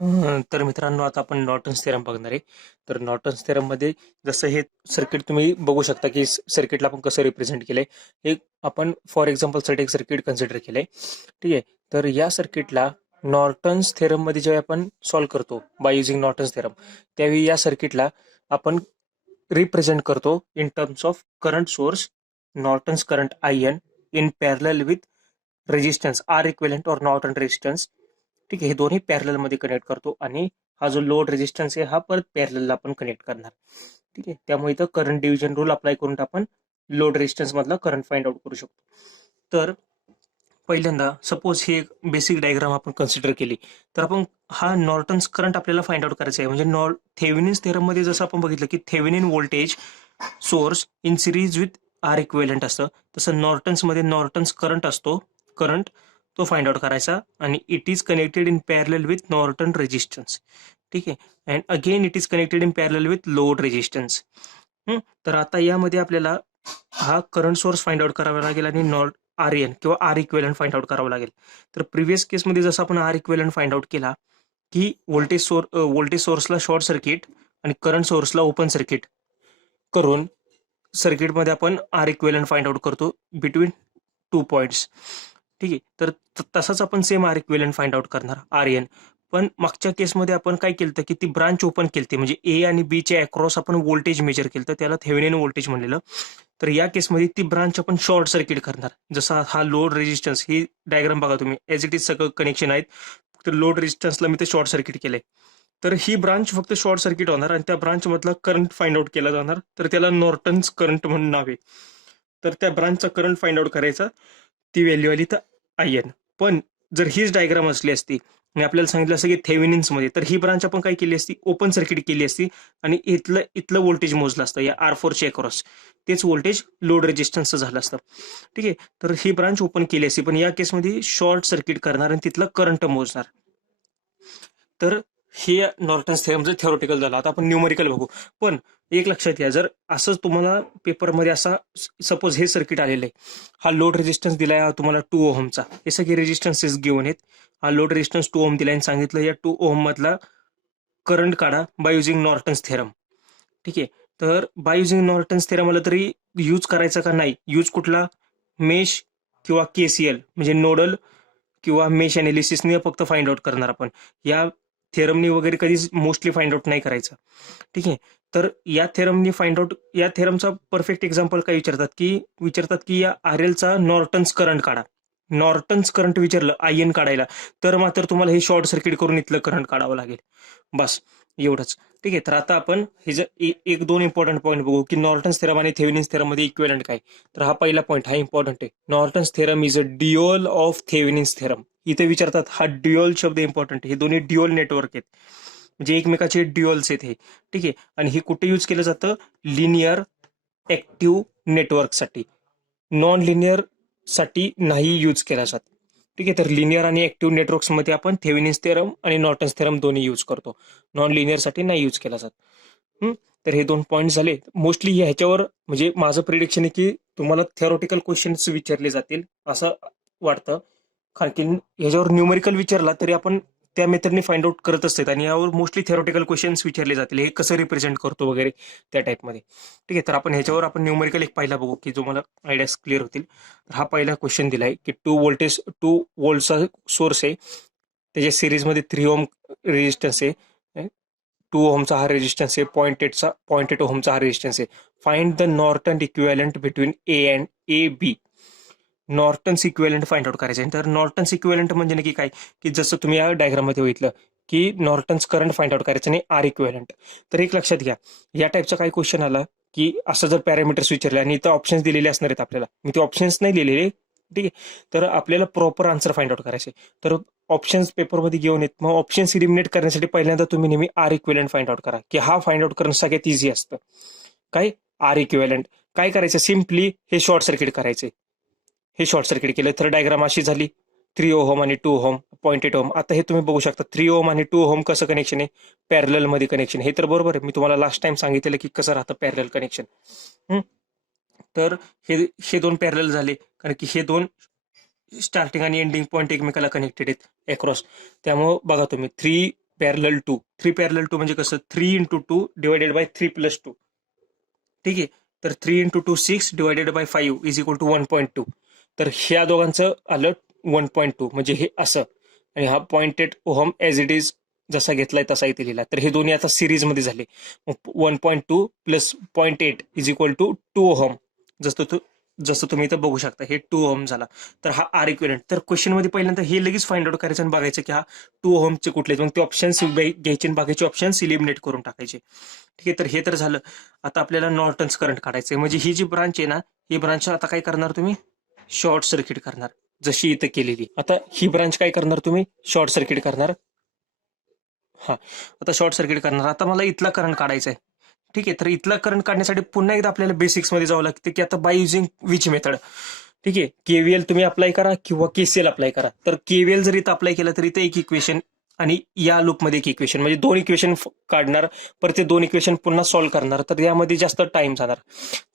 तर मित्रांनो, आता आपण नॉर्टन्स थेरम बघणार आहे. तर नॉर्टन्स थेरम मध्ये जसं हे सर्किट तुम्ही बघू शकता की सर्किटला आपण कसं रिप्रेझेंट केलंय. हे आपण फॉर एक्झाम्पल साठी एक सर्किट कन्सिडर केलंय. ठीक आहे. तर या सर्किटला नॉर्टन्स थेरम मध्ये जेव्हा आपण सॉल्व्ह करतो बाय युझिंग नॉर्टन्स थेरम, त्यावेळी या सर्किटला आपण रिप्रेझेंट करतो in terms of current source, Norton's current I N in parallel with resistance R equivalent और नॉर्टन रेजिस्टन्स. ठीक आहे. हे दोन्ही पॅरलल मध्ये कनेक्ट करतो आणि हा जो लोड रेजिस्टन्स आहे हा परत पॅरलल आपण कनेक्ट करणार. ठीक आहे. त्यामुळे इथं करंट डिव्हिजन रूल अप्लाय करून आपण लोड रेजिस्टन्स मधला करंट फाइंड आउट करू शकतो. तर पहिल्यांदा सपोज ही एक बेसिक डायग्राम आपण कन्सिडर केली, तर आपण हा नॉर्टन्स करंट आपल्याला फाइंड आउट करायचा आहे. म्हणजे थेव्हिनिन्स थेरम मध्ये जसं आपण बघितलं की Thevenin voltage source in series with R equivalent असतं, तसं नॉर्टन्स मध्ये नॉर्टन्स करंट असतो. करंट तो फाइंड आउट करायचा आणि it is connected in parallel with Norton resistance. ठीक आहे. And again it is connected in parallel with load resistance. तर आता यामध्ये आपल्याला हा करंट सोर्स फाइंड आउट करावा लागेल आणि आर एन किंवा आर इक्विव्हॅलेंट फाइंड आउट करावं लागेल. तर प्रिव्हियस केसमध्ये जसं आपण आर इक्विव्हॅलेंट फाइंड आउट केला की व्होल्टेज सोर्सला शॉर्ट सर्किट आणि करंट सोर्सला ओपन सर्किट करून सर्किटमध्ये आपण आर इक्विव्हॅलेंट फाइंड आउट करतो बिटवीन टू पॉइंट्स. ठीक आहे. तर तसाच आपण same R equivalent find out करणार आर एन. पण मागच्या केसमध्ये आपण काय केलं की ती ब्रांच ओपन केली, म्हणजे ए आणि बी च्या अक्रॉस आपण व्होल्टेज मेजर केलं, त्याला थेव्हिनिन व्होल्टेज म्हणलेलं. तर या केसमध्ये ती ब्रांच आपण शॉर्ट सर्किट करणार. जसा हा लोड रेजिस्टन्स, ही डायग्राम बघा तुम्ही, एज इट इज सगळं कनेक्शन आहेत. तर लोड रेजिस्टन्सला मी ते शॉर्ट सर्किट केलंय. तर ही ब्रांच फक्त शॉर्ट सर्किट होणार आणि त्या ब्रांच मधला करंट फाइंड आउट केला जाणार. तर त्याला नॉर्टन्स करंट म्हणून नाव आहे. तर त्या ब्रांचचा करंट फाइंड आउट करायचा, ती व्हॅल्यू आली तर आय एन. पण जर हीच डायग्राम असली असती आणि आपल्याला सांगितलं असतं की थेव्हिनिन्स मध्ये, तर ही ब्रांच आपण काय केली असती, ओपन सर्किट केली असती आणि इथलं व्होल्टेज मोजलं असतं या आर फोरच्या अक्रॉस. तेच व्होल्टेज लोड रेजिस्टन्सचं झालं असतं. ठीक आहे. तर ही ब्रांच ओपन केली असती, पण या केसमध्ये शॉर्ट सर्किट करणार आणि तिथलं करंट मोजणार. तर हे नॉर्टन्स थेरमचं थेरोटिकल झालं. आता आपण न्यूमरिकल बघू. पण एक लक्षात घ्या, जर असं तुम्हाला पेपरमध्ये असा सपोज हे सर्किट आलेलं आहे, हा लोड रेजिस्टन्स दिलाय हा तुम्हाला 2 ओहमचा, हे सगळे रेजिस्टन्सेस घेऊन आहेत. हा लोड रेजिस्टन्स 2 ओहम दिलाय आणि सांगितलं या 2 ओहम मधला करंट काढा बाय युझिंग नॉर्टन्स थेरम. ठीक आहे. तर बाय युझिंग नॉर्टन्स थेरम आला तरी यूज करायचा का नाही, यूज कुठला, मेश किंवा केसीएल म्हणजे नोडल किंवा मेश अनालिसिसने फक्त फाइंड आउट करणार आपण. या थेरमनी वगैरे कधीच मोस्टली फाइंड आउट नाही करायचं. ठीक आहे. तर या थेरमनी फाइंड आउट, या थेरमचा परफेक्ट एक्झाम्पल काय विचारतात की या आर एलचा नॉर्टन्स करंट काढा. नॉर्टन्स करंट विचारलं आय एन काढायला, तर मात्र तुम्हाला हे शॉर्ट सर्किट करून इथलं करंट काढावं लागेल. बस एवढंच. ठीक आहे. तर आता आपण हे जर एक दोन इम्पॉर्टंट पॉईंट बघू की नॉर्टन्स थेरम आणि थेव्हिनिन्स थेरम मध्ये इक्विव्हॅलेंट काय. तर हा पहिला पॉईंट, हा इम्पॉर्टंट आहे. Norton's theorem is a dual of Thevenin's theorem. इथे विचारतात, हा ड्युअल शब्द इम्पॉर्टंट आहे. हे दोन्ही ड्युअल नेटवर्क आहेत, म्हणजे एकमेकाचे ड्युअल्स आहेत हे. ठीक आहे. आणि हे कुठे यूज केलं जातं, लिनियर ऍक्टिव्ह नेटवर्कसाठी. नॉन लिनियर साठी नाही यूज केला जात. ठीक आहे. तर लिनियर आणि ऍक्टिव्ह नेटवर्क्स मध्ये आपण थेव्हिनिन्स थेरम आणि नॉर्टन्स थेरम दोन्ही यूज करतो. नॉन लिनियर साठी नाही यूज केला जात. तर हे दोन पॉईंट झाले. मोस्टली ह्याच्यावर म्हणजे माझं प्रिडिक्शन आहे की तुम्हाला थेरोटिकल क्वेश्चन्स विचारले जातील असं वाटतं. कारण की ह्याच्यावर न्यूमेरिकल विचारला तरी आपण त्या मेथडने फाइंड आउट करत असतात आणि यावर मोस्टली थेरोटिकल क्वेश्चन्स विचारले जातील, हे कसं रिप्रेझेंट करतो वगैरे त्या टाईपमध्ये. ठीक आहे. तर आपण ह्याच्यावर आपण न्यूमेरिकल एक पहिला बघू की जो मला आयडियाज क्लिअर होतील. तर हा पहिला क्वेश्चन दिलाय की 2 व्होल्टचा सोर्स आहे, त्याच्या सिरीजमध्ये 3 ओम रेजिस्टन्स आहे, 2 ओहमचा हा रेजिस्टन्स आहे, 0.8 ओहमचा हा रेजिस्टन्स आहे. Find the Norton equivalent between A and A B. Norton's equivalent find out करायचं आहे. तर नॉर्टन्स इक्विव्हॅलेंट म्हणजे नक्की काय, की जसं तुम्ही या डायग्राम मध्ये बघितलं की नॉर्टन्स करंट फाइंड आउट करायचं आणि आर इक्विव्हॅलेंट. तर एक लक्षात घ्या, या टाईपचा काही क्वेश्चन आला की असं जर पॅरामीटर्स विचारले आणि इथं ऑप्शन्स दिलेले असणार आहेत आपल्याला, मी ते ऑप्शन्स नाही लिहिलेले. ठीक आहे. तर आपल्याला प्रॉपर आन्सर फाइंड आउट करायचे. तर ऑप्शन्स पेपरमध्ये घेऊन येत, मग ऑप्शन्स इलिमिनेट करण्यासाठी पहिल्यांदा तुम्ही नेहमी आर इक्विव्हॅलेंट फाइंड आउट करा, की हा फाइंड आउट करणं सगळ्यात इझी असतं. काय, आर इक्विव्हॅलेंट. काय करायचं, सिम्पली हे शॉर्ट सर्किट करायचे. हे शॉर्ट सर्किट केलं तर डायग्राम अशी झाली, 3 ओहम आणि 2 ओहम, 0.8 ओहम. आता हे तुम्ही बघू शकता 3 ओहम आणि 2 ओहम कसं कनेक्शन आहे, पॅरलल मध्ये कनेक्शन. हे तर बरोबर आहे, मी तुम्हाला लास्ट टाइम सांगितलेलं की कसं राहतं पॅरलल कनेक्शन. तर हे हे दोन पॅरलल झाले, कारण की हे दोन स्टार्टिंग आणि एंडिंग पॉईंट एकमेकाला कनेक्टेड आहेत अक्रॉस. त्यामुळं बघा तुम्ही 3 पॅरलल टू. 3 पॅरलल टू म्हणजे कसं 3 इंटू 2 डिवायडेड बाय 3 प्लस 2. ठीक आहे. तर 3 into 2 6 divided by 5 is equal to 1.2. तर ह्या दोघांचं आलं 1.2 म्हणजे हे असं, आणि हा 0.8 ओहम ॲज इट इज जसा घेतलाय तसा इथे लिहिला. तर हे दोन्ही आता सिरीजमध्ये झाले. मग 1.2 plus 0.8 is equal to 2 ohm. जसं तुम्ही इथं बघू शकता हे 2 ओहम झाला. तर हा आर इक्विव्हॅलेंट. तर क्वेश्चनमध्ये पहिल्यांदा हे लगेच फाइंड आउट करायचं आणि बघायचं की हा 2 ओहमचे कुठले, मग ते ऑप्शन्स घ्यायचे आणि बाकीचे ऑप्शन्स इलिमिनेट करून टाकायचे. ठीक आहे. तर हे तर झालं. आता आपल्याला नॉर्टन्स करंट काढायचंय. म्हणजे ही जी ब्रांच आहे ना, ही ब्रांच आता काय करणार तुम्ही, शॉर्ट सर्किट करणार, जशी इथं केलेली. आता ही ब्रांच काय करणार तुम्ही, शॉर्ट सर्किट करणार. हा, आता शॉर्ट सर्किट करणार. आता मला इथला करंट काढायचा आहे. ठीक आहे. तर इथला करंट काढण्यासाठी पुन्हा एकदा आपल्याला बेसिक्स मध्ये जावं लागतं की आता बाय युझिंग विच मेथड. ठीक आहे. केव्हीएल तुम्ही अप्लाय करा किंवा केसीएल अप्लाय करा. तर केव्हीएल जर इथं अप्लाय केलं तर इथं एक इक्वेशन आणि या लूपमध्ये एक इक्वेशन, म्हणजे 2 इक्वेशन काढणार, परत ते 2 इक्वेशन पुन्हा सॉल्व्ह करणार. तर यामध्ये जास्त टाइम जाणार.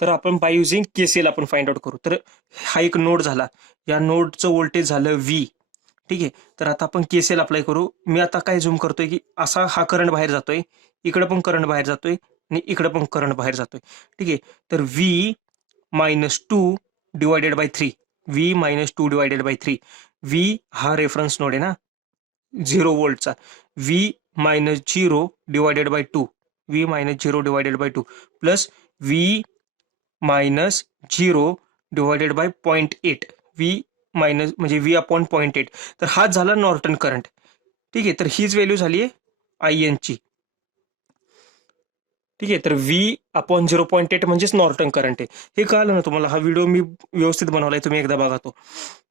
तर आपण बाय युझिंग केसीएल आपण फाइंड आउट करू. तर हा एक नोड झाला, या नोडचं व्होल्टेज झालं व्ही. ठीक आहे. तर आता आपण केसीएल अप्लाय करू. मी आता काय झूम करतोय की असा हा करंट बाहेर जातोय, इकडे पण करंट बाहेर जातोय आणि इकडे पण करंट बाहेर जातोय. ठीक आहे. तर V -2 divided by 3. V -2 divided by 3. V हा रेफरन्स नोड आहे ना 0 व्होल्टचा. V -0 divided by 2. V -0 divided by 2 plus V -0 divided by 0.8. V minus म्हणजे व्ही अपॉन 0.8. तर हाच झाला नॉर्टन करंट. ठीक आहे. तर हीच व्हॅल्यू झाली आहे आय एनची. ठीक आहे. तर व्ही अपॉन 0.8 म्हणजेच नॉर्टन करंट आहे. हे कळलं ना तुम्हाला. हा व्हिडिओ मी व्यवस्थित बनवलाय, तुम्ही एकदा बघा तो.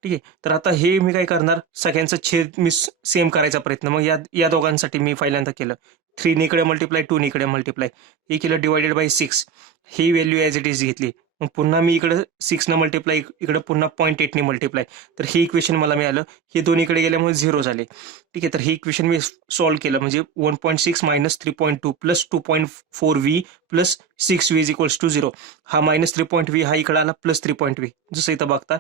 ठीक आहे. तर आता हे मी काय करणार, सगळ्यांचा छेद मी सेम करायचा प्रयत्न. मग या दोघांसाठी मी पहिल्यांदा केलं 3 इकडे मल्टिप्लाय, 2 इकडे मल्टिप्लाय, हे केलं divided by 6. He value as it is घेतली. मग पुन्हा मी इकडे 6 न मल्टिप्लाय, इकडे पुन्हा 0.8 ने मल्टिप्लाय. तर हे इक्वेशन मला मिळालं. हे दोन इकडे गेल्यामुळे 0 झाले. ठीक आहे. तर हे इक्वेशन मी सॉल्व्ह केलं. म्हणजे 1.6 minus 3.2 plus 2.4 V plus 6 V is equals to 0. हा मायनस 3 व्ही हा इकडे आला प्लस 3 व्ही, जसं इथं बघता.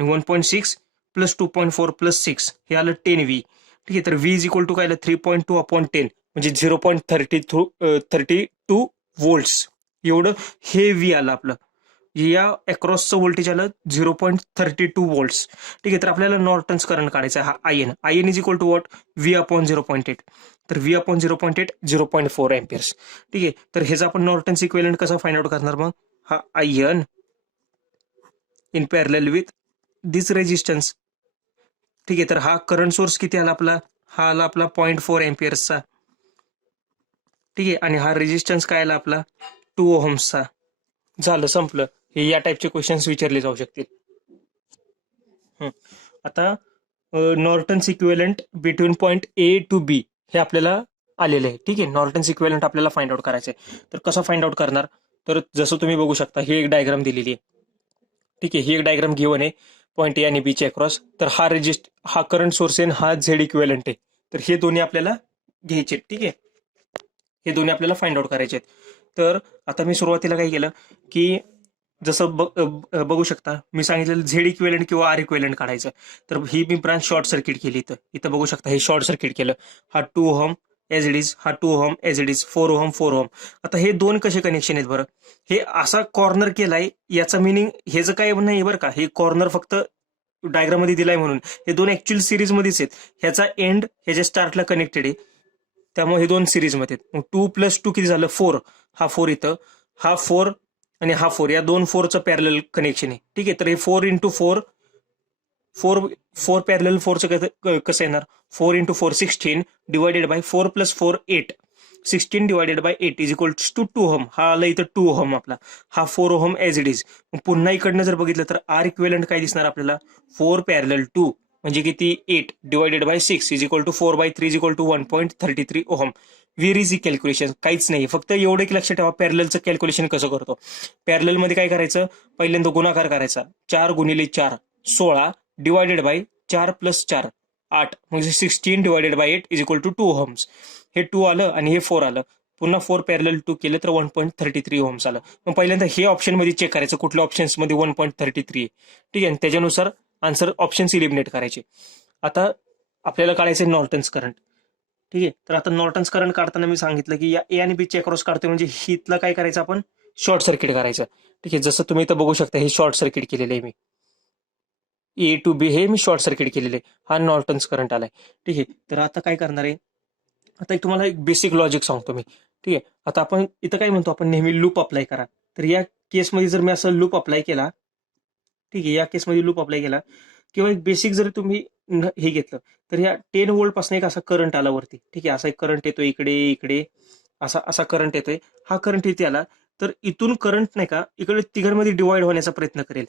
1.6 प्लस 2.4 प्लस 6 हे आलं 10 व्ही. ठीक आहे. तर व्ही इज इक्वल टू काय आलं 3.2 अपॉन 10 म्हणजे 0.32 व्होल्ट्स. एवढं हे व्ही आलं आपलं. या अक्रॉसचं व्होल्टेज आलं 0.32 व्होल्ट्स. ठीक आहे. तर आपल्याला नॉर्टन्स करंट काढायचा हा I N. I N is equal to what, V upon 0.8. तर व्ही अपॉन 0.8 0.4 एम्पियर्स. ठीक आहे. तर ह्याचा आपण नॉर्टन्स इक्विव्हॅलेंट कसा फाइंड आउट करणार, मग हा I N in parallel with this resistance. ठीक आहे. तर हा करंट सोर्स किती आला आपला, हा आला आपला 0.4 एम्पियर्सचा. ठीक आहे. आणि हा रेजिस्टन्स काय आला आपला 2 ओहम्सचा. झालं, संपलं. हे या टाईपचे क्वेश्चन्स विचारले जाऊ शकतील. आता Norton's equivalent between point A to B हे आपल्याला आलेलं आहे. ठीक आहे. नॉर्टन्स इक्विव्हॅलेंट आपल्याला फाइंड आउट करायचं आहे. तर कसं फाइंड आउट करणार, तर जसं तुम्ही बघू शकता ही एक डायग्राम दिलेली आहे. ठीक आहे. ही एक डायग्राम घेऊन आहे पॉईंट ए आणि बीचे अक्रॉस. तर हा करंट सोर्स आहे, हा झेड इक्विव्हॅलेंट आहे. तर हे दोन्ही आपल्याला घ्यायचे. ठीक आहे. हे दोन्ही आपल्याला फाइंड आउट करायचे आहेत. तर आता मी सुरुवातीला काय केलं की जसं बघू शकता मी सांगितलेलं झेड इक्विव्हॅलेंट किंवा आर इक्विव्हॅलेंट काढायचं. तर ही मी ब्रांच शॉर्ट सर्किट केली. इथं बघू शकता हे शॉर्ट सर्किट केलं. हा 2 ओहम एज इट इज, हा 2 ohm as it is, 4 ohm 4 ohm. आता हे दोन कसे कनेक्शन आहेत बरं, हे असा कॉर्नर केलाय याचा मिनिंग हेच काय नाही बरं का, हे कॉर्नर फक्त डायग्राम मध्ये दिलाय म्हणून. हे दोन ऍक्च्युअल सिरीज मध्येच आहेत. ह्याचा एंड ह्याच्या स्टार्टला कनेक्टेड आहे, त्यामुळे हे दोन सिरीज मध्ये आहेत. मग 2 + 2 किती झालं 4. हा 4 इथं, हा 4 आणि हा 4, या दोन 4चं पॅरलल कनेक्शन आहे. ठीक आहे. तर हे 4 × 4 पॅरलल 4चं कसं येणार, 4 × 4 16 divided by 4 + 4 8. 16 divided by 8 is equal to 2 ohm. हा आला इथं 2 ओहम आपला, हा 4 ओहम एज इट इज. पुन्हा इकडनं जर बघितलं तर आर इक्विव्हॅलेंट काय दिसणार आपल्याला, 4 पॅरलल 2 म्हणजे किती 8 divided by 6 is equal to 4/3 is equal to 1.33 ohm. Very easy calculation, काहीच नाही. फक्त एवढं की लक्षात ठेवा पॅरललचं कॅल्क्युलेशन कसं करतो. पॅरलल मध्ये काय करायचं, पहिल्यांदा गुणाकार करायचा. 4 × 4 16 डिवायडेड बाय 4 + 4 8 म्हणजे 16 divided by 8 is equal to 2 ohms. हे 2 आलं आणि हे 4 आलं. पुन्हा 4 पॅरलल 2 केलं तर 1.33 ओहम्स आलं. मग पहिल्यांदा हे ऑप्शन मध्ये चेक करायचं कुठल्या ऑप्शन्स मध्ये 1.33 आहे. ठीक आहे. त्याच्यानुसार आन्सर ऑप्शन्स इलिमिनेट करायचे. आता आपल्याला काढायचं नॉर्टन्स करंट. ठीक आहे. तर आता नॉर्टन्स करंट काढताना मी सांगितलं की या ए आणि बी च्या अक्रॉस काढतोय म्हणजे हितलं काय करायचं आपण, शॉर्ट सर्किट करायचं. ठीक आहे, जसं तुम्ही इथं बघू शकता हे शॉर्ट सर्किट केलेलं आहे मी, ए टू बी हे मी शॉर्ट सर्किट केलेले आहे. हा नॉर्टन्स करंट आलाय. ठीक आहे, तर आता काय करणार आहे, आता एक तुम्हाला एक बेसिक लॉजिक सांगतो मी. ठीक आहे, आता आपण इथं काय म्हणतो, आपण नेहमी लूप अप्लाय करा. तर या केसमध्ये जर मी असं लूप अप्लाय केला, ठीक आहे, या केसमध्ये लूप अप्लाय केला किंवा एक बेसिक जर तुम्ही हे घेतलं, तर या 10 व्होल्ट पासून एक असा करंट आला वरती. ठीक आहे, असा एक करंट येतोय इकडे इकडे, असा असा करंट येतोय. हा करंट इथे आला, तर इथून करंट नाही का इकडे तिघांमध्ये डिवाइड होण्याचा प्रयत्न करेल,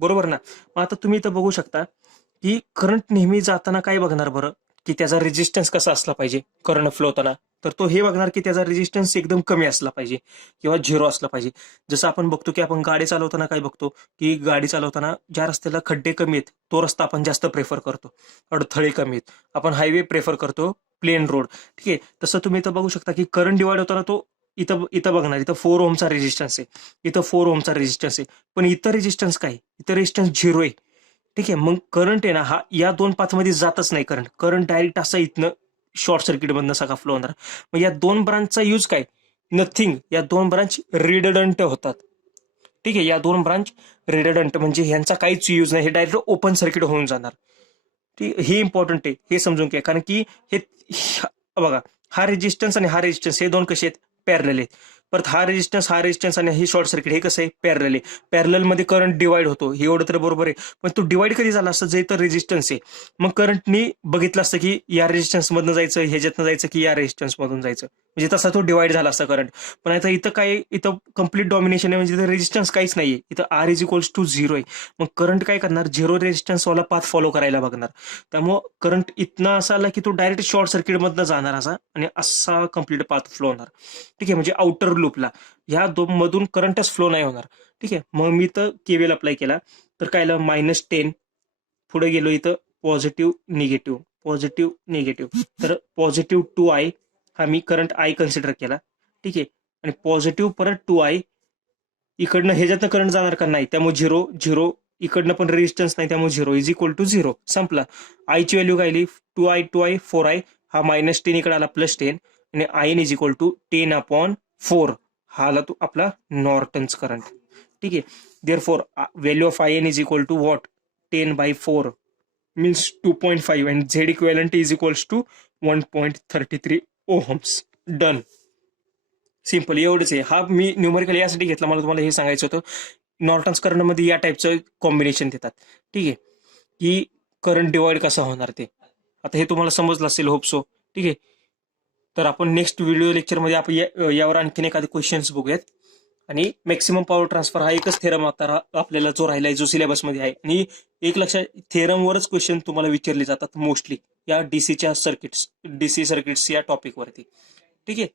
बरोबर ना. मग आता तुम्ही इथं बघू शकता की करंट नेहमी जाताना काय बघणार बरं, की त्याचा रेजिस्टन्स कसा असला पाहिजे करंट फ्लो होताना. तर तो हे बघणार की त्याचा रेजिस्टन्स एकदम कमी असला पाहिजे किंवा झिरो असला पाहिजे. जसं आपण बघतो की आपण गाडी चालवताना काय बघतो, की गाडी चालवताना ज्या रस्त्याला खड्डे कमी आहेत तो रस्ता आपण जास्त प्रेफर करतो, अडथळे कमी आहेत आपण हायवे प्रेफर करतो, प्लेन रोड. ठीक आहे, तसं तुम्ही इथं बघू शकता की करंट डिवाइड होताना तो इथं इथं बघणार, इथं 4 ओमचा रेजिस्टन्स आहे, इथं 4 ओमचा रेजिस्टन्स आहे, पण इथं रेजिस्टन्स काय, इथं रेजिस्टन्स झिरो आहे. ठीक आहे, मग करंट आहे ना हा या दोन पाथमध्ये जातच नाही. करंट करंट डायरेक्ट असं इथनं शॉर्ट सर्किट मधनं सगळा फ्लो होणार. मग या दोन ब्रांचचा यूज काय, नथिंग. या दोन ब्रांच रिडंडंट होतात. ठीक आहे, या दोन ब्रांच रिडंडंट म्हणजे ह्यांचा काहीच यूज नाही, हे डायरेक्ट ओपन सर्किट होऊन जाणार. ठीक, हे इम्पॉर्टंट आहे, हे समजून घ्या. कारण की हे बघा, हा रेजिस्टन्स आणि हा रेजिस्टन्स हे दोन कसे आहेत, पॅरलल आहेत. परत हा रेजिस्टन्स आणि हे शॉर्ट सर्किट हे कसं आहे, पॅरलल आहे. पॅरलल मध्ये करंट डिवाइड होतो, हे एवढं तर बरोबर आहे. पण तो डिवाइड कधी झाला असतं, जे तर रेजिस्टन्स आहे, मग करंटनी बघितलं असतं की या रेजिस्टन्स मधनं जायचं, ह्याच्यातनं जायचं की या रेजिस्टन्स मधून जायचं, म्हणजे तसा तो डिवाइड झाला असता करंट. पण आता इथं काय, इथं कम्प्लीट डॉमिनेशन आहे, म्हणजे इथं रेजिस्टन्स काहीच नाहीये, इथं R is equals to zero आहे. मग करंट काय करणार, झिरो रेजिस्टन्स वाला पाथ फॉलो करायला बघणार. त्यामुळं करंट इथनं असा आला की तो डायरेक्ट शॉर्ट सर्किट मधनं जाणार असा, आणि असा कम्प्लीट पाथ फ्लो होणार. ठीक आहे, म्हणजे आउटर लूपला ह्या दोन मधून करंटच फ्लो नाही होणार. ठीक आहे, मग मी तर केवीएल अप्लाय केला, तर काय आलं, -10. पुढे गेलो इथं पॉझिटिव्ह निगेटिव्ह, पॉझिटिव्ह निगेटिव्ह, तर पॉझिटिव्ह 2I हा मी करंट आय कन्सिडर केला. ठीक आहे, आणि पॉझिटिव्ह परत 2I, इकडनं ह्याच्यातनं करंट जाणार का, नाही, त्यामुळे झिरो झिरो, इकडनं पण रेजिस्टन्स नाही, त्यामुळे zero is equal to zero. संपला. आयची व्हॅल्यू काय आली, 2I 4I, हा -10 इकडे आला +10, आणि आय इज इक्वल टू 10/4. हा आला तो आपला नॉर्टन्स करंट. ठीक आहे, therefore value of I N is equal to what, 10/4 means 2.5, and Z equivalent is equals to 1.33 ohms. Done. Simple, एवढंच आहे. हा मी न्यूमेरिकल यासाठी घेतला, मला तुम्हाला हे सांगायचं होतं. नॉर्टन्स करंटमध्ये या टाईपचं कॉम्बिनेशन देतात. ठीक आहे, की करंट डिवाइड कसा होणार ते. आता हे तुम्हाला समजलं असेल, होप सो. ठीक आहे, तर आपण नेक्स्ट व्हिडिओ लेक्चरमध्ये आपण यावर आणखीन एखादे क्वेश्चन्स बघूयात. आणि मॅक्सिमम पॉवर ट्रान्सफर हा एकच थेरम आता आपल्याला जो राहिलाय, जो सिलेबसमध्ये आहे. आणि एक लक्षात, थेरमवरच क्वेश्चन तुम्हाला विचारले जातात मोस्टली या डीसी सर्किट्स या टॉपिकवरती. ठीक आहे.